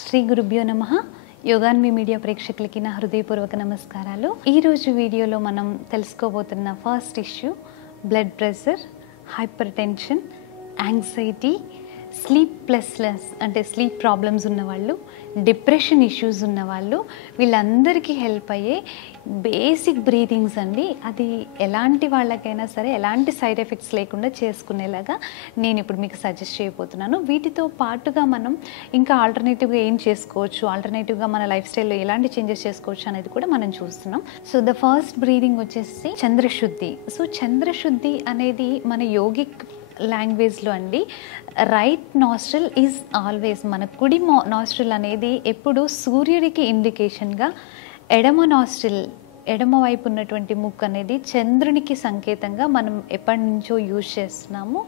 శ్రీ గురుభ్యో నమః. యోగాన్వి మీడియా ప్రేక్షకులకి నా హృదయపూర్వక నమస్కారాలు. ఈరోజు వీడియోలో మనం తెలుసుకోబోతున్న first issue blood pressure, hypertension, anxiety, sleeplessness అంటే స్లీప్ ప్రాబ్లమ్స్ ఉన్నవాళ్ళు, డిప్రెషన్ ఇష్యూస్ ఉన్నవాళ్ళు, వీళ్ళందరికీ హెల్ప్ అయ్యే బేసిక్ బ్రీతింగ్స్ అండి. అది ఎలాంటి వాళ్ళకైనా సరే ఎలాంటి సైడ్ ఎఫెక్ట్స్ లేకుండా చేసుకునేలాగా నేను ఇప్పుడు మీకు సజెస్ట్ చేయబోతున్నాను. వీటితో పాటుగా మనం ఇంకా ఆల్టర్నేటివ్గా ఏం చేసుకోవచ్చు, ఆల్టర్నేటివ్గా మన లైఫ్ స్టైల్లో ఎలాంటి చేంజెస్ చేసుకోవచ్చు అనేది కూడా మనం చూస్తున్నాం. సో ద ఫస్ట్ బ్రీతింగ్ వచ్చేసి చంద్రశుద్ధి. సో చంద్రశుద్ధి అనేది మన యోగిక్ లాంగ్వేజ్లో అండి, రైట్ నాస్ట్రిల్ ఈజ్ ఆల్వేస్, మన కుడి నాస్ట్రిల్ అనేది ఎప్పుడు సూర్యుడికి ఇండికేషన్గా, ఎడమ నాస్ట్రిల్ ఎడమ వైపు ఉన్నటువంటి ముక్కు అనేది చంద్రునికి సంకేతంగా మనం ఎప్పటి నుంచో యూజ్ చేస్తున్నాము.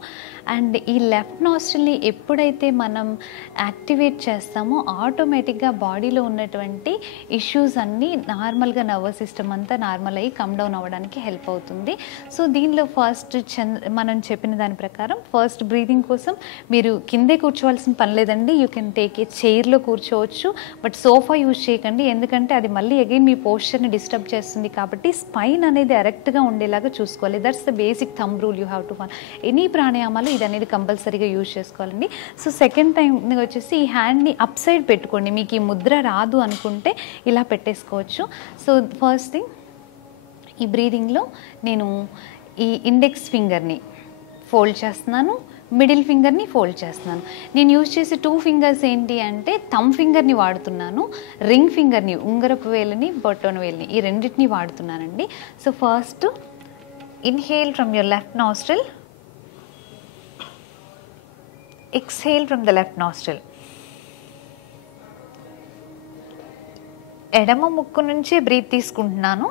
అండ్ ఈ లెఫ్ట్ నాస్ట్రిల్ని ఎప్పుడైతే మనం యాక్టివేట్ చేస్తామో ఆటోమేటిక్గా బాడీలో ఉన్నటువంటి ఇష్యూస్ అన్నీ నార్మల్గా నర్వస్ సిస్టమ్ అంతా నార్మల్ అయ్యి కమ్ డౌన్ అవ్వడానికి హెల్ప్ అవుతుంది. సో దీనిలో ఫస్ట్ మనం చెప్పిన దాని ప్రకారం ఫస్ట్ బ్రీతింగ్ కోసం మీరు కిందే కూర్చోవాల్సిన పని లేదండి. యూ కెన్ టేక్ ఏ చైర్లో కూర్చోవచ్చు, బట్ సోఫా యూజ్ చేయకండి, ఎందుకంటే అది మళ్ళీ అగైన్ మీ పోస్చర్ని డిస్టర్బ్ చేస్తుంది. కాబట్టి స్పైన్ అనేది ఎరెక్ట్గా ఉండేలాగా చూసుకోవాలి. That's the basic thumb rule you have to follow. Any ప్రాణాయామాలు ఇది అనేది కంపల్సరీగా యూజ్ చేసుకోవాలండి. సో సెకండ్ టైం వచ్చేసి ఈ హ్యాండ్ని అప్ సైడ్ పెట్టుకోండి. మీకు ఈ ముద్ర రాదు అనుకుంటే ఇలా పెట్టేసుకోవచ్చు. సో ఫస్ట్ థింగ్, ఈ బ్రీదింగ్లో నేను ఈ ఇండెక్స్ ఫింగర్ని ఫోల్డ్ చేస్తున్నాను, మిడిల్ ఫింగర్ని ఫోల్డ్ చేస్తున్నాను. నేను యూజ్ చేసే 2 ఫింగర్స్ ఏంటి అంటే థమ్ ఫింగర్ని వాడుతున్నాను, రింగ్ ఫింగర్ని, ఉంగరపు వేలుని, బొట్టన వేలుని, ఈ రెండింటిని వాడుతున్నానండి. So first inhale from your left nostril, exhale from the left nostril. ఎడమ ముక్కు నుంచే బ్రీత్ తీసుకుంటున్నాను,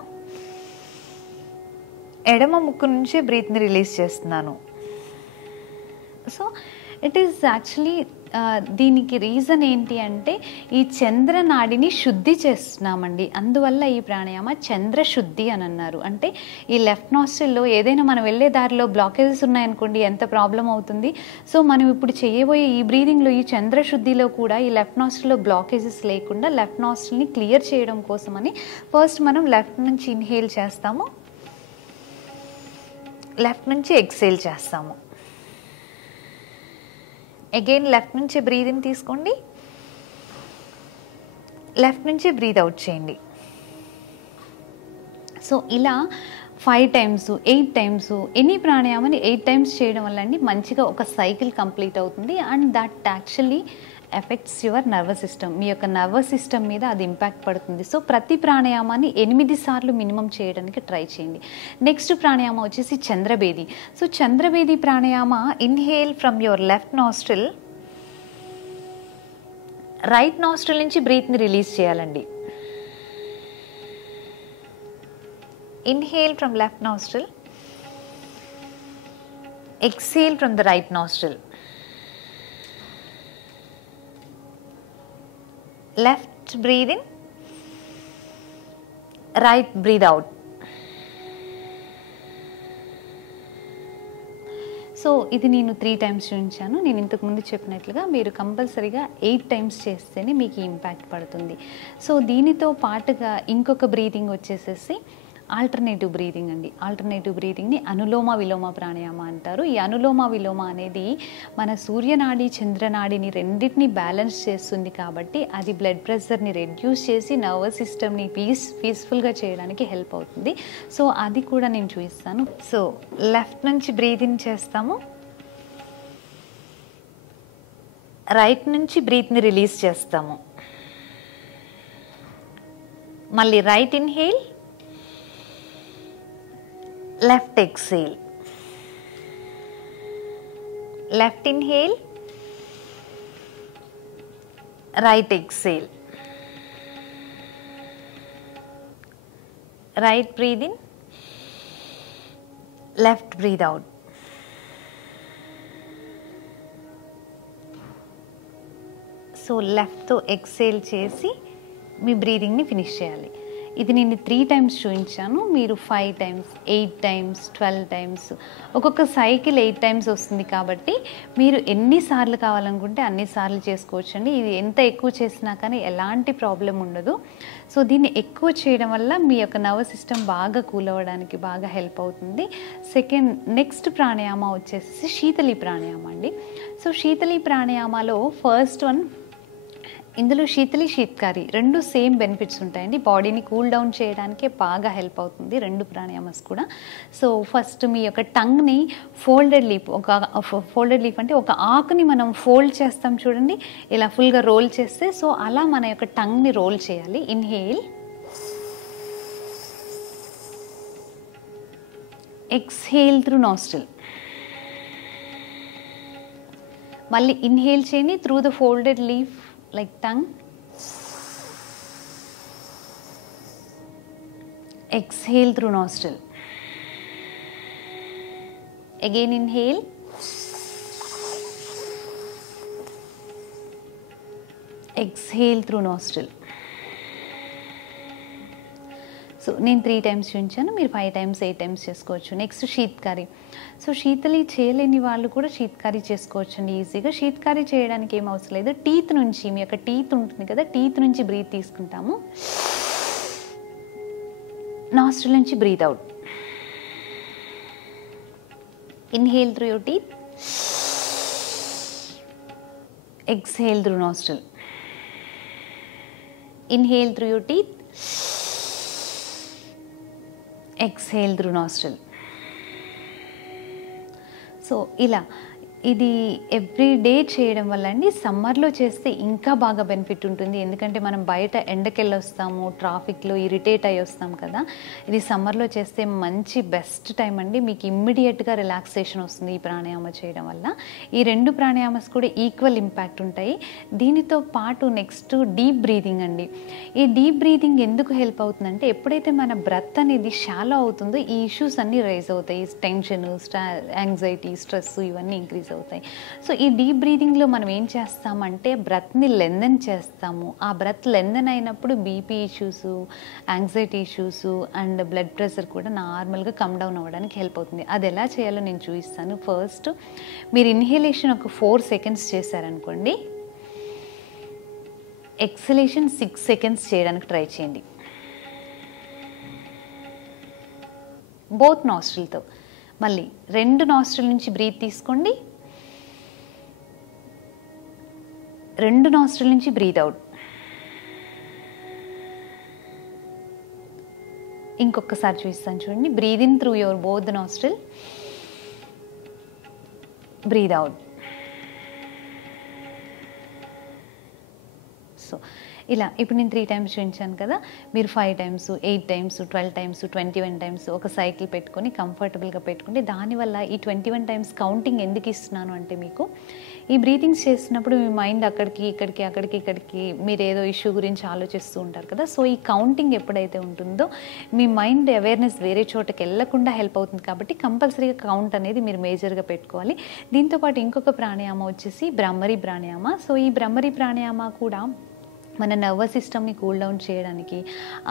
ఎడమ ముక్కు నుంచే బ్రీత్ని రిలీజ్ చేస్తున్నాను. సో ఇట్ ఈస్ యాక్చువల్లీ దీనికి రీజన్ ఏంటి అంటే ఈ చంద్రనాడిని శుద్ధి చేస్తున్నామండి. అందువల్ల ఈ ప్రాణాయామ చంద్రశుద్ధి అని అన్నారు. అంటే ఈ లెఫ్ట్ నాస్ట్రిల్లో ఏదైనా మనం వెళ్ళే దారిలో బ్లాకేజెస్ ఉన్నాయనుకోండి, ఎంత ప్రాబ్లం అవుతుంది. సో మనం ఇప్పుడు చేయబోయే ఈ బ్రీదింగ్లో, ఈ చంద్రశుద్ధిలో కూడా ఈ లెఫ్ట్ నాస్ట్రిల్లో బ్లాకేజెస్ లేకుండా లెఫ్ట్ నాస్ట్రిల్ని క్లియర్ చేయడం కోసమని ఫస్ట్ మనం లెఫ్ట్ నుంచి ఇన్హేల్ చేస్తాము, లెఫ్ట్ నుంచి ఎక్సేల్ చేస్తాము. అగైన్ లెఫ్ట్ నుంచి బ్రీదింగ్ తీసుకోండి, లెఫ్ట్ నుంచి బ్రీద్ అవుట్ చేయండి. సో ఇలా 5 టైమ్స్ 8 టైమ్స్ ఎనీ ప్రాణాయామాన్ని 8 టైమ్స్ చేయడం వల్ల అండి మంచిగా ఒక సైకిల్ కంప్లీట్ అవుతుంది. And that actually affects your nervous system. మీ యొక్క నర్వస్ సిస్టమ్ మీద అది ఇంపాక్ట్ పడుతుంది. సో ప్రతి ప్రాణాయామాన్ని 8 సార్లు మినిమం చేయడానికి ట్రై చేయండి. నెక్స్ట్ ప్రాణాయామం వచ్చేసి Chandrabhedi. So Chandrabhedi pranayama, inhale from your left nostril, right nostril నుంచి బ్రీత్ని రిలీజ్ చేయాలండి. Inhale from left nostril, exhale from the right nostril. Left breathe in, right breathe out. So ఇది నేను 3 టైమ్స్ చూపించాను. నేను ఇంతకుముందు చెప్పినట్లుగా మీరు కంపల్సరీగా 8 టైమ్స్ చేస్తేనే మీకు ఇంపాక్ట్ పడుతుంది. సో దీనితో పాటుగా ఇంకొక బ్రీతింగ్ వచ్చేసేసి ఆల్టర్నేటివ్ బ్రీతింగ్ అండి. ఆల్టర్నేటివ్ బ్రీతింగ్ని అనులోమ విలోమ ప్రాణాయామ అంటారు. ఈ అనులోమ విలోమ అనేది మన సూర్యనాడి చంద్రనాడిని రెండింటిని బ్యాలెన్స్ చేస్తుంది. కాబట్టి అది బ్లడ్ ప్రెషర్ని రెడ్యూస్ చేసి నర్వస్ సిస్టమ్ని పీస్ఫుల్గా చేయడానికి హెల్ప్ అవుతుంది. సో అది కూడా నేను చూపిస్తాను. సో లెఫ్ట్ నుంచి బ్రీతింగ్ చేస్తాము, రైట్ నుంచి బ్రీత్ని రిలీజ్ చేస్తాము. మళ్ళీ right inhale, left exhale, left inhale, right exhale, right breathe in, left breathe out. So లెఫ్ట్తో ఎక్సేల్ చేసి మీ బ్రీదింగ్ని ఫినిష్ చేయాలి. ఇది నేను 3 టైమ్స్ చూపించాను, మీరు 5 టైమ్స్, 8 టైమ్స్, 12 టైమ్స్, ఒక్కొక్క సైకిల్ 8 టైమ్స్ వస్తుంది కాబట్టి మీరు ఎన్నిసార్లు కావాలనుకుంటే అన్నిసార్లు చేసుకోవచ్చండి. ఇది ఎంత ఎక్కువ చేసినా కానీ ఎలాంటి ప్రాబ్లం ఉండదు. సో దీన్ని ఎక్కువ చేయడం వల్ల మీ యొక్క నర్వస్ సిస్టమ్ బాగా కూల్ అవ్వడానికి బాగా హెల్ప్ అవుతుంది. నెక్స్ట్ ప్రాణాయామ వచ్చేసి శీతలి ప్రాణాయామ అండి. సో శీతలి ప్రాణాయామలో ఫస్ట్ వన్, ఇందులో శీతలి శీత్కారి రెండు సేమ్ బెనిఫిట్స్ ఉంటాయండి. బాడీని కూల్ డౌన్ చేయడానికే బాగా హెల్ప్ అవుతుంది రెండు ప్రాణాయామస్ కూడా. సో ఫస్ట్ మీ యొక్క టంగ్ని ఫోల్డెడ్ లీఫ్ అంటే ఒక ఆకుని మనం ఫోల్డ్ చేస్తాం చూడండి, ఇలా ఫుల్గా రోల్ చేస్తే, సో అలా మన యొక్క టంగ్ని రోల్ చేయాలి. Inhale, exhale through nostril. మళ్ళీ ఇన్హేల్ చేయండి through the folded leaf like tongue. Exhale through nostril. Again inhale. Exhale through nostril. So నేను 3 టైమ్స్ చూపించాను, మీరు 5 టైమ్స్ 8 టైమ్స్ చేసుకోవచ్చు. నెక్స్ట్ శీత్కారి. సో శీతలి చేయలేని వాళ్ళు కూడా శీత్కారి చేసుకోవచ్చు అండి ఈజీగా. శీత్కారి చేయడానికి ఏం అవసరం లేదు, టీత్ నుంచి, మీ యొక్క టీత్ ఉంటుంది కదా, టీత్ నుంచి బ్రీత్ తీసుకుంటాము, నాస్ట్రిల్ నుంచి breath out. Inhale through your teeth, exhale through nostril. Inhale through your teeth, exhale through nostril. So ఇలా ఇది ఎవ్రీడే చేయడం వల్ల అండి, సమ్మర్లో చేస్తే ఇంకా బాగా బెనిఫిట్ ఉంటుంది. ఎందుకంటే మనం బయట ఎండకెళ్ళి వస్తాము, ట్రాఫిక్లో ఇరిటేట్ అయ్యి వస్తాం కదా, ఇది సమ్మర్లో చేస్తే మంచి బెస్ట్ టైం అండి. మీకు ఇమ్మీడియట్గా రిలాక్సేషన్ వస్తుంది ఈ ప్రాణాయామ చేయడం వల్ల. ఈ రెండు ప్రాణాయామస్ కూడా ఈక్వల్ ఇంపాక్ట్ ఉంటాయి. దీనితో పాటు నెక్స్ట్ డీప్ బ్రీదింగ్ అండి. ఈ డీప్ బ్రీదింగ్ ఎందుకు హెల్ప్ అవుతుందంటే, ఎప్పుడైతే మన బ్రెత్ అనేది షాలో అవుతుందో ఈ ఇష్యూస్ అన్నీ రైజ్ అవుతాయి. టెన్షన్, యాంగ్జైటీ, స్ట్రెస్ ఇవన్నీ ఇంక్రీజ్ అవుతాయి. సో ఈ డీప్ బ్రీదింగ్లో మనం ఏం చేస్తామంటే బ్రెత్ని లెందన్ చేస్తాము. ఆ బ్రెత్ లెందన్ అయినప్పుడు BP issues, anxiety issues and blood pressure కూడా నార్మల్గా కమ్ డౌన్ అవ్వడానికి హెల్ప్ అవుతుంది. అది ఎలా చేయాలో నేను చూపిస్తాను. ఫస్ట్ మీరు ఇన్హేలేషన్ ఒక 4 సెకండ్స్ చేశారనుకోండి, ఎక్సలేషన్ 6 సెకండ్స్ చేయడానికి ట్రై చేయండి, బోత్ నాస్ట్రిల్తో. మళ్ళీ 2 నాస్ట్రిల్ నుంచి బ్రీత్ తీసుకోండి, 2 నాస్ట్రిల్ నుంచి బ్రీత్ అవుట్. ఇంకొకసారి చూపిస్తాను చూడండి. Breathe in through your both nostril, breathe out. So ఇలా ఇప్పుడు నేను 3 టైమ్స్ చూపించాను కదా, మీరు 5 టైమ్స్, 8 టైమ్స్, 12 టైమ్స్, 21 టైమ్స్ ఒక సైకిల్ పెట్టుకొని కంఫర్టబుల్గా పెట్టుకుంటే, దానివల్ల ఈ 21 టైమ్స్ కౌంటింగ్ ఎందుకు ఇస్తున్నాను అంటే, మీకు ఈ బ్రీతింగ్స్ చేస్తున్నప్పుడు మీ మైండ్ అక్కడికి ఇక్కడికి మీరు ఏదో ఇష్యూ గురించి ఆలోచిస్తూ ఉంటారు కదా, సో ఈ కౌంటింగ్ ఎప్పుడైతే ఉంటుందో మీ మైండ్ అవేర్నెస్ వేరే చోటకి వెళ్ళకుండా హెల్ప్ అవుతుంది. కాబట్టి కంపల్సరీగా కౌంట్ అనేది మీరు మేజర్గా పెట్టుకోవాలి. దీంతోపాటు ఇంకొక ప్రాణాయామ వచ్చేసి భ్రమరి ప్రాణాయామ. సో ఈ భ్రమరి ప్రాణాయామ కూడా మన నర్వస్ సిస్టమ్ని కూల్ డౌన్ చేయడానికి,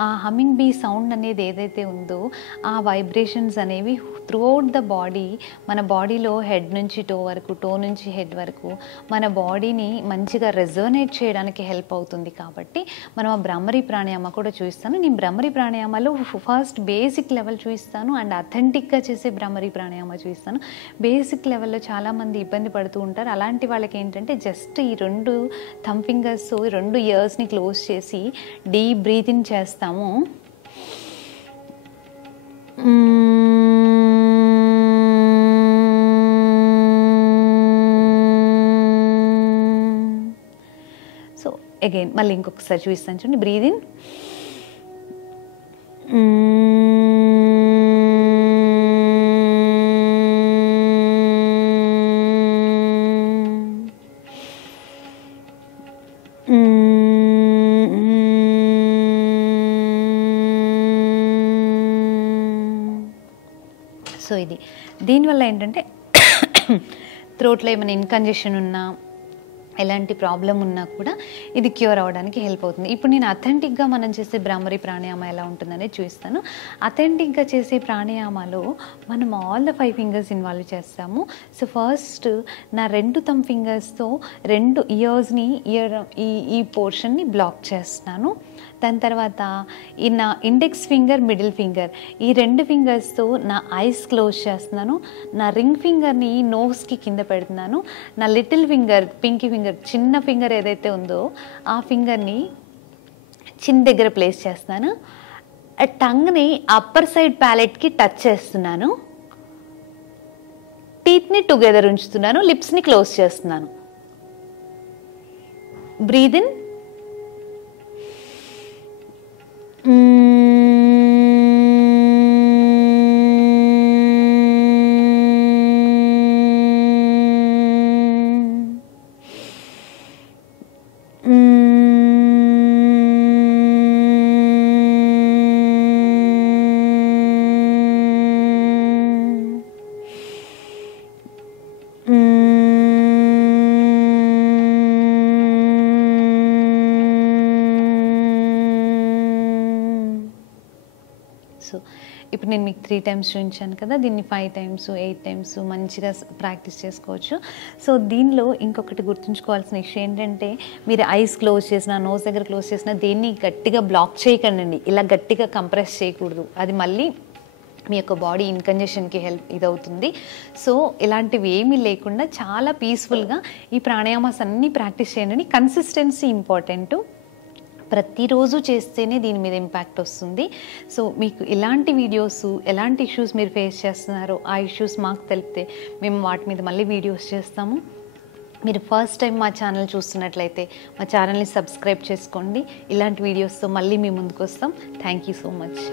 ఆ హమ్మింగ్ బీ సౌండ్ అనేది ఏదైతే ఉందో ఆ వైబ్రేషన్స్ అనేవి త్రూఅవుట్ ద బాడీ, మన బాడీలో హెడ్ నుంచి టో వరకు, టో నుంచి హెడ్ వరకు మన బాడీని మంచిగా రెజోనేట్ చేయడానికి హెల్ప్ అవుతుంది. కాబట్టి మనం ఆ భ్రమరి ప్రాణాయామ కూడా చూపిస్తాను. నేను భ్రమరి ప్రాణాయామలో ఫస్ట్ బేసిక్ లెవెల్ చూపిస్తాను అండ్ అథెంటిక్గా చేసే భ్రమరి ప్రాణాయామ చూపిస్తాను. బేసిక్ లెవెల్లో చాలామంది ఇబ్బంది పడుతూ ఉంటారు. అలాంటి వాళ్ళకి ఏంటంటే జస్ట్ ఈ 2 థంబ్ ఫింగర్స్, 2 ఇయర్స్ని క్లోజ్ చేసి డీప్ బ్రీతింగ్ చేస్తాము. సో అగైన్ మళ్ళీ ఇంకొకసారి చూపిస్తాను చూడండి. బ్రీద్ ఇన్, సో ఇది దీనివల్ల ఏంటంటే థ్రోట్లో ఏమైనా ఇన్కంజెషన్ ఉన్నా, ఎలాంటి ప్రాబ్లం ఉన్నా కూడా ఇది క్యూర్ అవ్వడానికి హెల్ప్ అవుతుంది. ఇప్పుడు నేను అథెంటిక్గా మనం చేసే భ్రామరి ప్రాణాయామం ఎలా ఉంటుందనేది చూపిస్తాను. అథెంటిక్గా చేసే ప్రాణాయామాలో మనం ఆల్ ద 5 ఫింగర్స్ ఇన్వాల్వ్ చేస్తాము. సో ఫస్ట్ నా 2 థంబ్ ఫింగర్స్తో 2 ఇయర్స్ని ఈ పోర్షన్ని బ్లాక్ చేస్తున్నాను. దాని తర్వాత ఈ నా ఇండెక్స్ ఫింగర్, మిడిల్ ఫింగర్ ఈ 2 ఫింగర్స్తో నా ఐస్ క్లోజ్ చేస్తున్నాను. నా రింగ్ ఫింగర్ని నోస్కి కింద పెడుతున్నాను. నా లిటిల్ ఫింగర్, పింకీ ఫింగర్, చిన్న ఫింగర్ ఏదైతే ఉందో ఆ ఫింగర్ని చిన్న దగ్గర ప్లేస్ చేస్తున్నాను. టంగ్ని అప్పర్ సైడ్ ప్యాలెట్కి టచ్ చేస్తున్నాను. టీత్ని టుగెదర్ ఉంచుతున్నాను. లిప్స్ని క్లోజ్ చేస్తున్నాను. బ్రీద్ ఇన్, సో ఇప్పుడు నేను మీకు 3 టైమ్స్ చూపించాను కదా, దీన్ని 5 టైమ్స్ 8 టైమ్స్ మంచిగా ప్రాక్టీస్ చేసుకోవచ్చు. సో దీనిలో ఇంకొకటి గుర్తుంచుకోవాల్సిన విషయం ఏంటంటే, మీరు ఐస్ క్లోజ్ చేసిన, నోస్ దగ్గర క్లోజ్ చేసిన దేన్ని గట్టిగా బ్లాక్ చేయకండి. ఇలా గట్టిగా కంప్రెస్ చేయకూడదు. అది మళ్ళీ మీ యొక్క బాడీ ఇన్కంజెషన్కి ఇదవుతుంది. సో ఇలాంటివి ఏమీ లేకుండా చాలా పీస్ఫుల్గా ఈ ప్రాణాయామాస్ అన్నీ ప్రాక్టీస్ చేయండి. Consistency important. ప్రతిరోజు చేస్తేనే దీని మీద ఇంపాక్ట్ వస్తుంది. సో మీకు ఇలాంటి వీడియోస్, ఎలాంటి ఇష్యూస్ మీరు ఫేస్ చేస్తున్నారో ఆ ఇష్యూస్ మాకు తెలిపితే మేము వాటి మీద మళ్ళీ వీడియోస్ చేస్తాము. మీరు ఫస్ట్ టైం మా ఛానల్ చూస్తున్నట్లయితే మా ఛానల్ని సబ్స్క్రైబ్ చేసుకోండి. ఇలాంటి వీడియోస్తో మళ్ళీ మీ ముందుకు వస్తాం. Thank you so much.